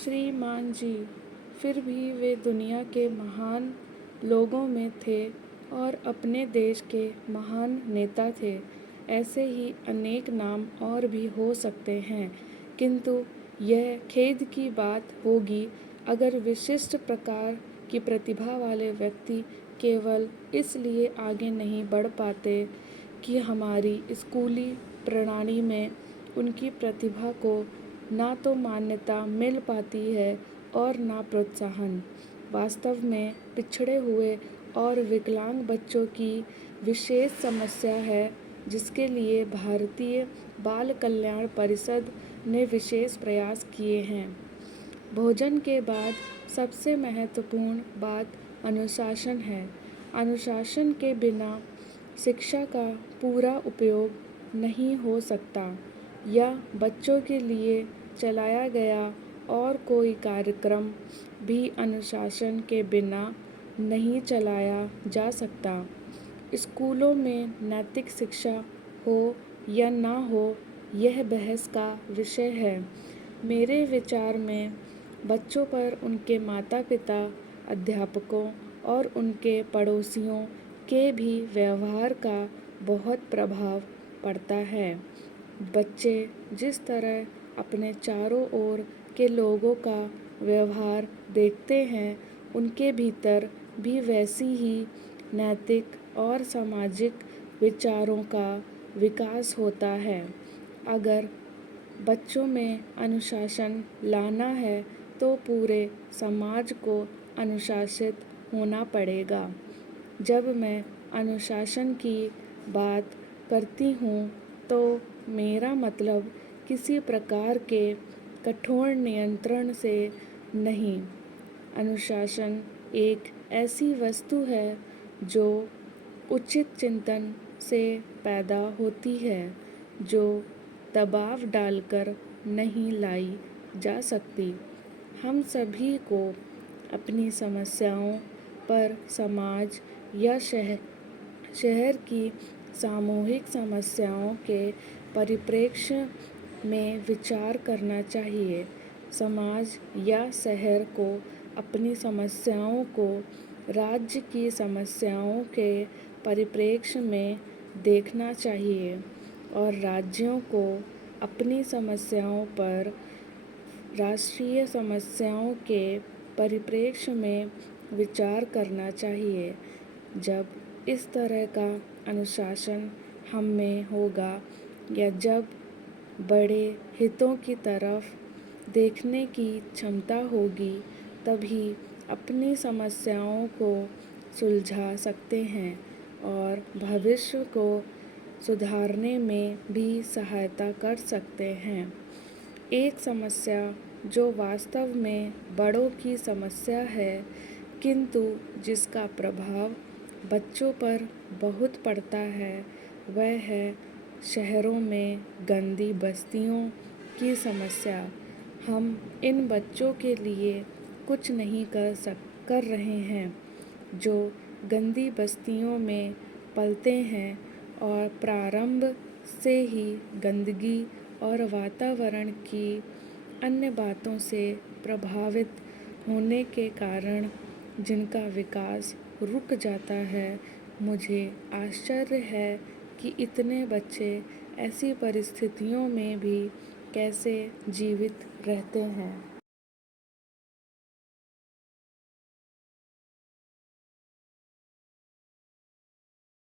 श्रीमान जी फिर भी वे दुनिया के महान लोगों में थे और अपने देश के महान नेता थे। ऐसे ही अनेक नाम और भी हो सकते हैं, किंतु यह खेद की बात होगी अगर विशिष्ट प्रकार की प्रतिभा वाले व्यक्ति केवल इसलिए आगे नहीं बढ़ पाते कि हमारी स्कूली प्रणाली में उनकी प्रतिभा को ना तो मान्यता मिल पाती है और ना प्रोत्साहन। वास्तव में पिछड़े हुए और विकलांग बच्चों की विशेष समस्या है, जिसके लिए भारतीय बाल कल्याण परिषद ने विशेष प्रयास किए हैं। भोजन के बाद सबसे महत्वपूर्ण बात अनुशासन है। अनुशासन के बिना शिक्षा का पूरा उपयोग नहीं हो सकता, या बच्चों के लिए चलाया गया और कोई कार्यक्रम भी अनुशासन के बिना नहीं चलाया जा सकता। स्कूलों में नैतिक शिक्षा हो या ना हो, यह बहस का विषय है। मेरे विचार में बच्चों पर उनके माता पिता, अध्यापकों और उनके पड़ोसियों के भी व्यवहार का बहुत प्रभाव पड़ता है। बच्चे जिस तरह अपने चारों ओर के लोगों का व्यवहार देखते हैं, उनके भीतर भी वैसी ही नैतिक और सामाजिक विचारों का विकास होता है। अगर बच्चों में अनुशासन लाना है तो पूरे समाज को अनुशासित होना पड़ेगा। जब मैं अनुशासन की बात करती हूँ तो मेरा मतलब किसी प्रकार के कठोर नियंत्रण से नहीं। अनुशासन एक ऐसी वस्तु है जो उचित चिंतन से पैदा होती है, जो दबाव डालकर नहीं लाई जा सकती। हम सभी को अपनी समस्याओं पर समाज या शहर की सामूहिक समस्याओं के परिप्रेक्ष्य में विचार करना चाहिए। समाज या शहर को अपनी समस्याओं को राज्य की समस्याओं के परिप्रेक्ष्य में देखना चाहिए और राज्यों को अपनी समस्याओं पर राष्ट्रीय समस्याओं के परिप्रेक्ष्य में विचार करना चाहिए। जब इस तरह का अनुशासन हम में होगा, या जब बड़े हितों की तरफ देखने की क्षमता होगी, तभी अपनी समस्याओं को सुलझा सकते हैं और भविष्य को सुधारने में भी सहायता कर सकते हैं। एक समस्या जो वास्तव में बड़ों की समस्या है, किंतु जिसका प्रभाव बच्चों पर बहुत पड़ता है, वह है शहरों में गंदी बस्तियों की समस्या। हम इन बच्चों के लिए कुछ नहीं कर रहे हैं, जो गंदी बस्तियों में पलते हैं और प्रारंभ से ही गंदगी और वातावरण की अन्य बातों से प्रभावित होने के कारण जिनका विकास रुक जाता है। मुझे आश्चर्य है कि इतने बच्चे ऐसी परिस्थितियों में भी कैसे जीवित रहते हैं।